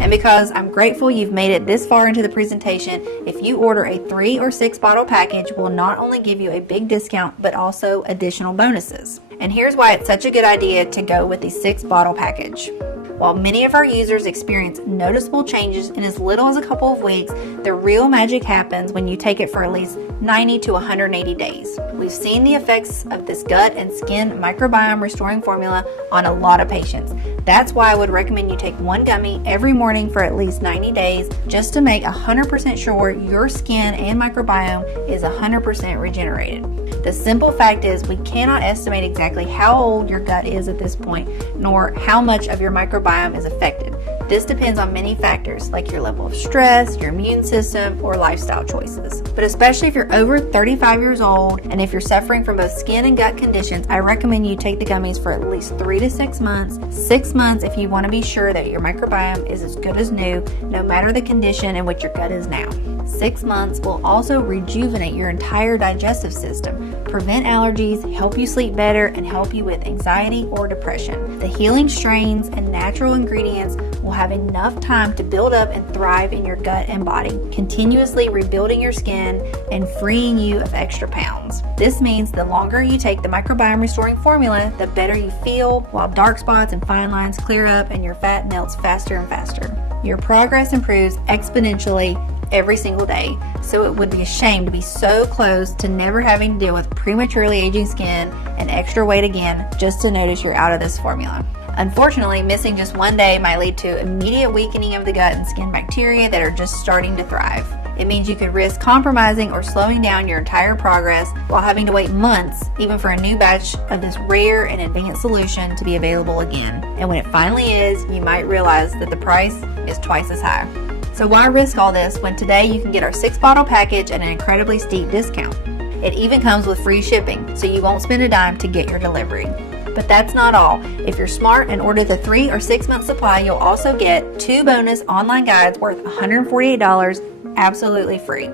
And because I'm grateful you've made it this far into the presentation, if you order a 3 or 6 bottle package, we'll not only give you a big discount, but also additional bonuses. And here's why it's such a good idea to go with the 6-bottle package. While many of our users experience noticeable changes in as little as a couple of weeks, the real magic happens when you take it for at least 90 to 180 days. We've seen the effects of this gut and skin microbiome restoring formula on a lot of patients. That's why I would recommend you take one gummy every morning for at least 90 days just to make 100% sure your skin and microbiome is 100% regenerated. The simple fact is we cannot estimate exactly how old your gut is at this point, nor how much of your microbiome is affected. This depends on many factors like your level of stress, your immune system, or lifestyle choices. But especially if you're over 35 years old and if you're suffering from both skin and gut conditions, I recommend you take the gummies for at least 3 to 6 months. 6 months if you want to be sure that your microbiome is as good as new, no matter the condition in which your gut is now. 6 months will also rejuvenate your entire digestive system, prevent allergies, help you sleep better, and help you with anxiety or depression. The healing strains and natural ingredients will have enough time to build up and thrive in your gut and body, continuously rebuilding your skin and freeing you of extra pounds. This means the longer you take the microbiome restoring formula, the better you feel, while dark spots and fine lines clear up and your fat melts faster and faster. Your progress improves exponentially every single day, so it would be a shame to be so close to never having to deal with prematurely aging skin and extra weight again just to notice you're out of this formula. Unfortunately, missing just one day might lead to immediate weakening of the gut and skin bacteria that are just starting to thrive. It means you could risk compromising or slowing down your entire progress while having to wait months even for a new batch of this rare and advanced solution to be available again. And when it finally is, you might realize that the price is twice as high. So why risk all this when today you can get our 6-bottle package at an incredibly steep discount? It even comes with free shipping, so you won't spend a dime to get your delivery. But that's not all. If you're smart and order the 3 or 6 month supply, you'll also get 2 bonus online guides worth $148 absolutely free.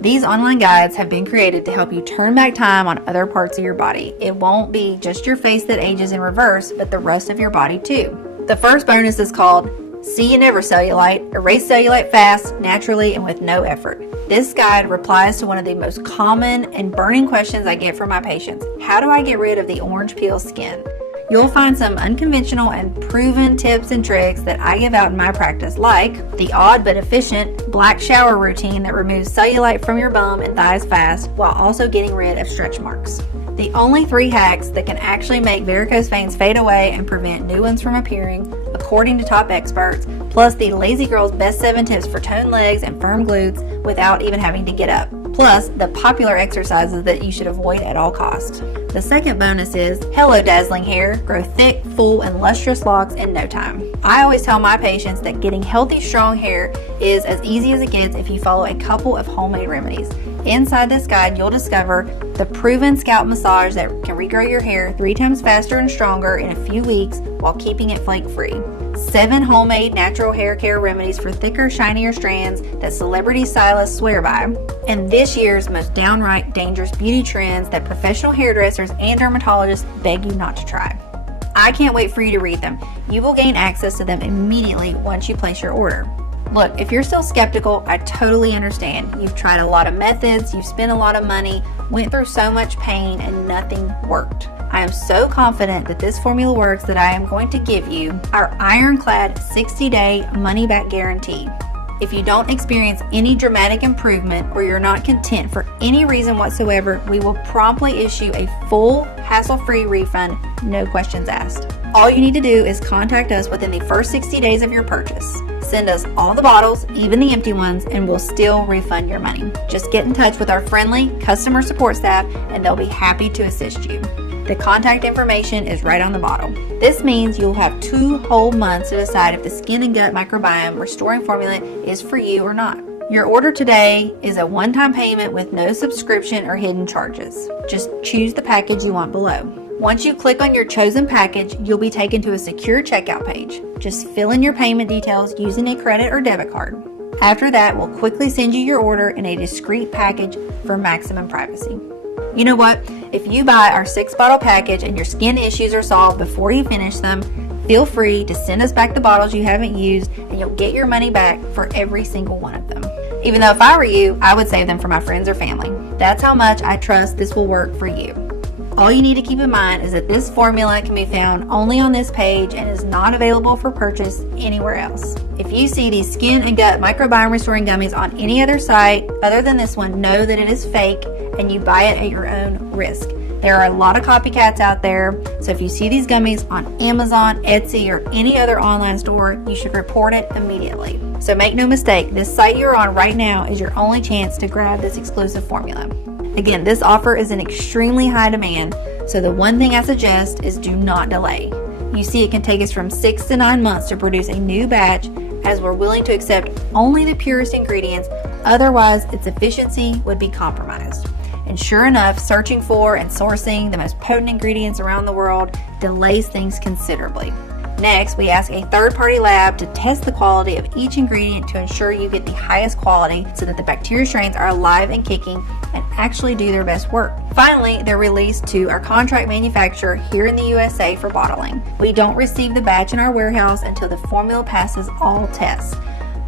These online guides have been created to help you turn back time on other parts of your body. It won't be just your face that ages in reverse, but the rest of your body too. The first bonus is called See You Never Cellulite, Erase Cellulite Fast, Naturally, and with No Effort. This guide replies to one of the most common and burning questions I get from my patients. How do I get rid of the orange peel skin? You'll find some unconventional and proven tips and tricks that I give out in my practice, like the odd but efficient black shower routine that removes cellulite from your bum and thighs fast while also getting rid of stretch marks. The only 3 hacks that can actually make varicose veins fade away and prevent new ones from appearing, according to top experts, plus the Lazy Girl's best 7 tips for toned legs and firm glutes without even having to get up, plus the popular exercises that you should avoid at all costs. The second bonus is Hello Dazzling Hair, grow thick, full, and lustrous locks in no time. I always tell my patients that getting healthy, strong hair is as easy as it gets if you follow a couple of homemade remedies. Inside this guide, you'll discover the proven scalp massage that can regrow your hair 3 times faster and stronger in a few weeks while keeping it flake-free. 7 homemade natural hair care remedies for thicker, shinier strands that celebrity stylists swear by. And this year's most downright dangerous beauty trends that professional hairdressers and dermatologists beg you not to try. I can't wait for you to read them. You will gain access to them immediately once you place your order. Look, if you're still skeptical, I totally understand. You've tried a lot of methods, you've spent a lot of money, went through so much pain, and nothing worked. I am so confident that this formula works that I am going to give you our ironclad 60-day money-back guarantee. If you don't experience any dramatic improvement or you're not content for any reason whatsoever, we will promptly issue a full, hassle-free refund, no questions asked. All you need to do is contact us within the first 60 days of your purchase. Send us all the bottles, even the empty ones, and we'll still refund your money. Just get in touch with our friendly customer support staff and they'll be happy to assist you. The contact information is right on the bottle. This means you'll have 2 whole months to decide if the skin and gut microbiome restoring formula is for you or not. Your order today is a one-time payment with no subscription or hidden charges. Just choose the package you want below. Once you click on your chosen package, you'll be taken to a secure checkout page. Just fill in your payment details using a credit or debit card. After that, we'll quickly send you your order in a discreet package for maximum privacy. You know what? If you buy our 6-bottle package and your skin issues are solved before you finish them, feel free to send us back the bottles you haven't used and you'll get your money back for every single one of them. Even though if I were you, I would save them for my friends or family. That's how much I trust this will work for you. All you need to keep in mind is that this formula can be found only on this page and is not available for purchase anywhere else. If you see these skin and gut microbiome restoring gummies on any other site other than this one, know that it is fake and you buy it at your own risk. There are a lot of copycats out there, so if you see these gummies on Amazon, Etsy, or any other online store, you should report it immediately. So make no mistake, this site you're on right now is your only chance to grab this exclusive formula. Again, this offer is in extremely high demand, so the one thing I suggest is do not delay. You see, it can take us from 6 to 9 months to produce a new batch, as we're willing to accept only the purest ingredients, otherwise its efficiency would be compromised. And sure enough, searching for and sourcing the most potent ingredients around the world delays things considerably. Next, we ask a third-party lab to test the quality of each ingredient to ensure you get the highest quality so that the bacteria strains are alive and kicking and actually do their best work. Finally, they're released to our contract manufacturer here in the USA for bottling. We don't receive the batch in our warehouse until the formula passes all tests.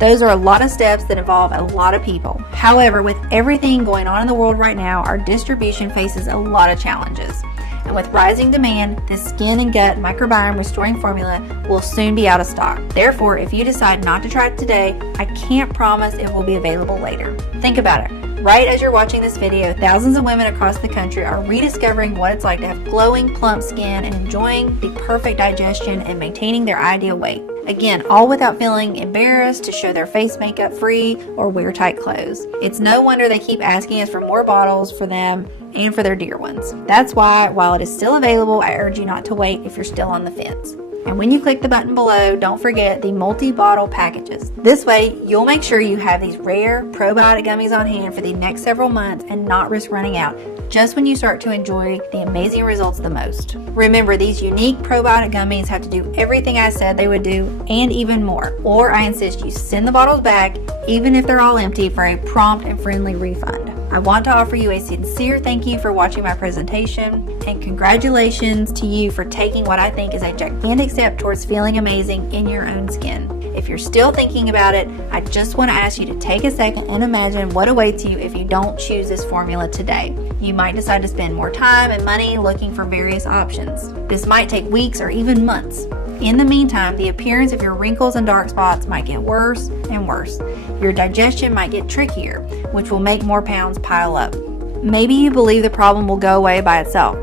Those are a lot of steps that involve a lot of people. However, with everything going on in the world right now, our distribution faces a lot of challenges. And with rising demand, the skin and gut microbiome restoring formula will soon be out of stock. Therefore, if you decide not to try it today, I can't promise it will be available later. Think about it. Right as you're watching this video, thousands of women across the country are rediscovering what it's like to have glowing, plump skin and enjoying the perfect digestion and maintaining their ideal weight. Again, all without feeling embarrassed to show their face makeup free or wear tight clothes. It's no wonder they keep asking us for more bottles for them and for their dear ones. That's why, while it is still available, I urge you not to wait if you're still on the fence. And when you click the button below, don't forget the multi-bottle packages. This way, you'll make sure you have these rare probiotic gummies on hand for the next several months and not risk running out just when you start to enjoy the amazing results the most. Remember, these unique probiotic gummies have to do everything I said they would do and even more. Or I insist you send the bottles back, even if they're all empty, for a prompt and friendly refund. I want to offer you a sincere thank you for watching my presentation, and congratulations to you for taking what I think is a gigantic step towards feeling amazing in your own skin. If you're still thinking about it, I just want to ask you to take a second and imagine what awaits you if you don't choose this formula today. You might decide to spend more time and money looking for various options. This might take weeks or even months. In the meantime, the appearance of your wrinkles and dark spots might get worse and worse. Your digestion might get trickier, which will make more pounds pile up. Maybe you believe the problem will go away by itself.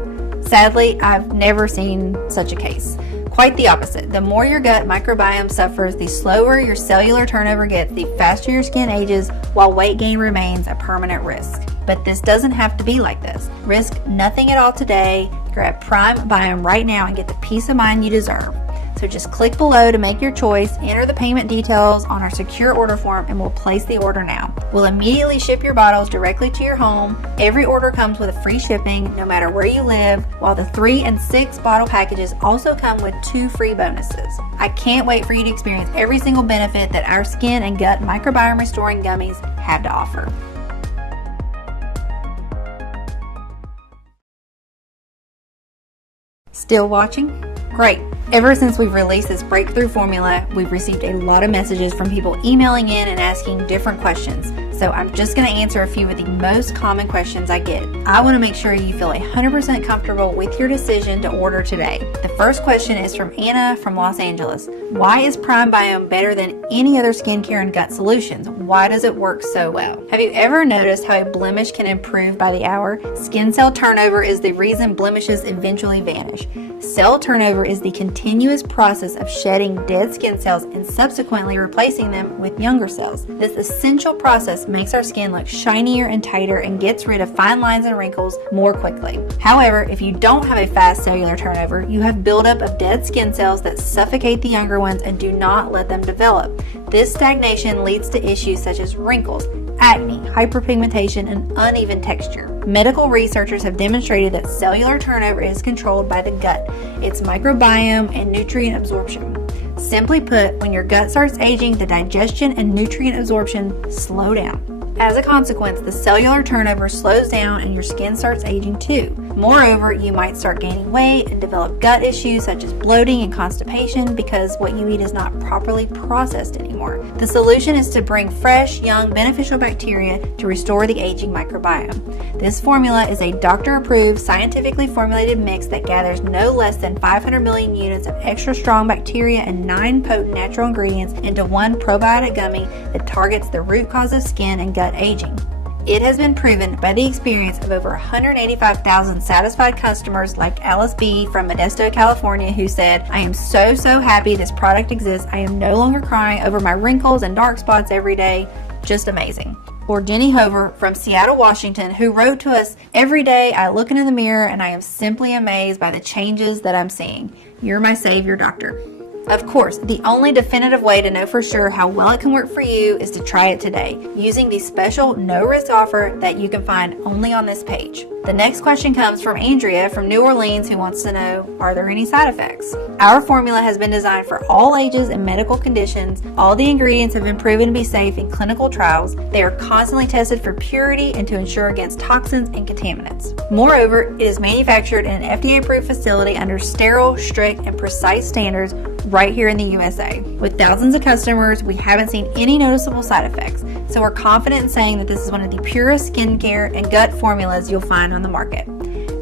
Sadly, I've never seen such a case. Quite the opposite. The more your gut microbiome suffers, the slower your cellular turnover gets, the faster your skin ages, while weight gain remains a permanent risk. But this doesn't have to be like this. Risk nothing at all today. Grab Prime Biome right now and get the peace of mind you deserve. So just click below to make your choice, enter the payment details on our secure order form, and we'll place the order now. We'll immediately ship your bottles directly to your home. Every order comes with a free shipping, no matter where you live, while the 3 and 6 bottle packages also come with 2 free bonuses. I can't wait for you to experience every single benefit that our skin and gut microbiome restoring gummies have to offer. Still watching? Great. Ever since we've released this breakthrough formula, we've received a lot of messages from people emailing in and asking different questions. So I'm just going to answer a few of the most common questions I get. I want to make sure you feel 100% comfortable with your decision to order today. The first question is from Anna from Los Angeles. Why is Prime Biome better than any other skincare and gut solutions? Why does it work so well? Have you ever noticed how a blemish can improve by the hour? Skin cell turnover is the reason blemishes eventually vanish. Cell turnover is the continuous process of shedding dead skin cells and subsequently replacing them with younger cells. This essential process makes our skin look shinier and tighter and gets rid of fine lines and wrinkles more quickly. However, if you don't have a fast cellular turnover, you have buildup of dead skin cells that suffocate the younger ones and do not let them develop. This stagnation leads to issues such as wrinkles, acne, hyperpigmentation, and uneven texture. Medical researchers have demonstrated that cellular turnover is controlled by the gut, its microbiome, and nutrient absorption. Simply put, when your gut starts aging, the digestion and nutrient absorption slow down. As a consequence, the cellular turnover slows down and your skin starts aging too. Moreover, you might start gaining weight and develop gut issues such as bloating and constipation because what you eat is not properly processed anymore. The solution is to bring fresh, young, beneficial bacteria to restore the aging microbiome. This formula is a doctor-approved, scientifically formulated mix that gathers no less than 500 million units of extra strong bacteria and 9 potent natural ingredients into one probiotic gummy that targets the root cause of skin and gut aging. It has been proven by the experience of over 185,000 satisfied customers like Alice B. from Modesto, California, who said, "I am so happy this product exists. I am no longer crying over my wrinkles and dark spots every day. Just amazing." Or Jenny Hover from Seattle, Washington, who wrote to us, "Every day I look into the mirror and I am simply amazed by the changes that I'm seeing. You're my savior, doctor. Of course, the only definitive way to know for sure how well it can work for you is to try it today, using the special no-risk offer that you can find only on this page. The next question comes from Andrea from New Orleans, who wants to know, are there any side effects? Our formula has been designed for all ages and medical conditions. All the ingredients have been proven to be safe in clinical trials. They are constantly tested for purity and to ensure against toxins and contaminants. Moreover, it is manufactured in an FDA-approved facility under sterile, strict, and precise standards right here in the USA. With thousands of customers, we haven't seen any noticeable side effects, so we're confident in saying that this is one of the purest skincare and gut formulas you'll find on the market.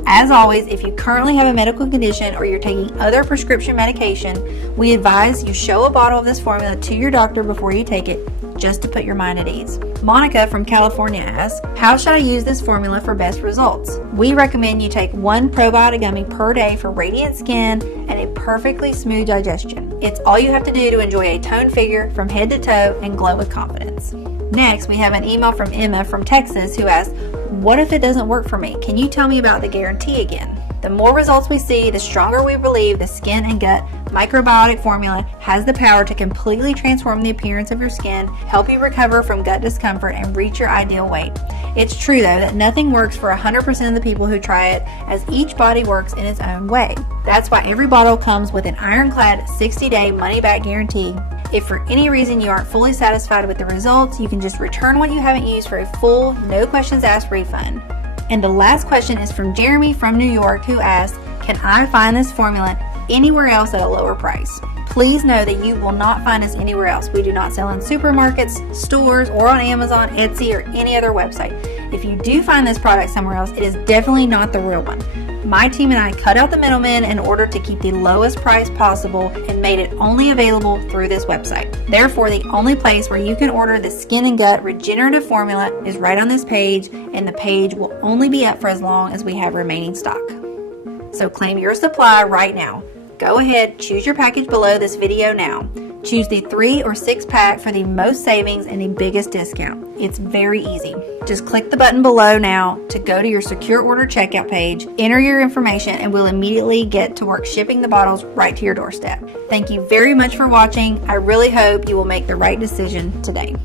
As always, if you currently have a medical condition or you're taking other prescription medication, we advise you show a bottle of this formula to your doctor before you take it, just to put your mind at ease. Monica from California asks, how should I use this formula for best results? We recommend you take 1 probiotic gummy per day for radiant skin and a perfectly smooth digestion. It's all you have to do to enjoy a toned figure from head to toe and glow with confidence. Next, we have an email from Emma from Texas who asks, what if it doesn't work for me? Can you tell me about the guarantee again? The more results we see, the stronger we believe the skin and gut microbiotic formula has the power to completely transform the appearance of your skin, help you recover from gut discomfort, and reach your ideal weight. It's true, though, that nothing works for 100% of the people who try it, as each body works in its own way. That's why every bottle comes with an ironclad 60-day money-back guarantee. If for any reason you aren't fully satisfied with the results, you can just return what you haven't used for a full, no questions asked refund. And the last question is from Jeremy from New York, who asks, can I find this formula anywhere else at a lower price? Please know that you will not find us anywhere else. We do not sell in supermarkets, stores, or on Amazon, Etsy, or any other website. If you do find this product somewhere else, it is definitely not the real one. My team and I cut out the middleman in order to keep the lowest price possible and made it only available through this website. Therefore, the only place where you can order the Skin and Gut Regenerative Formula is right on this page, and the page will only be up for as long as we have remaining stock. So claim your supply right now. Go ahead, choose your package below this video now. Choose the 3 or 6 pack for the most savings and the biggest discount. It's very easy. Just click the button below now to go to your secure order checkout page, enter your information, and we'll immediately get to work shipping the bottles right to your doorstep. Thank you very much for watching. I really hope you will make the right decision today.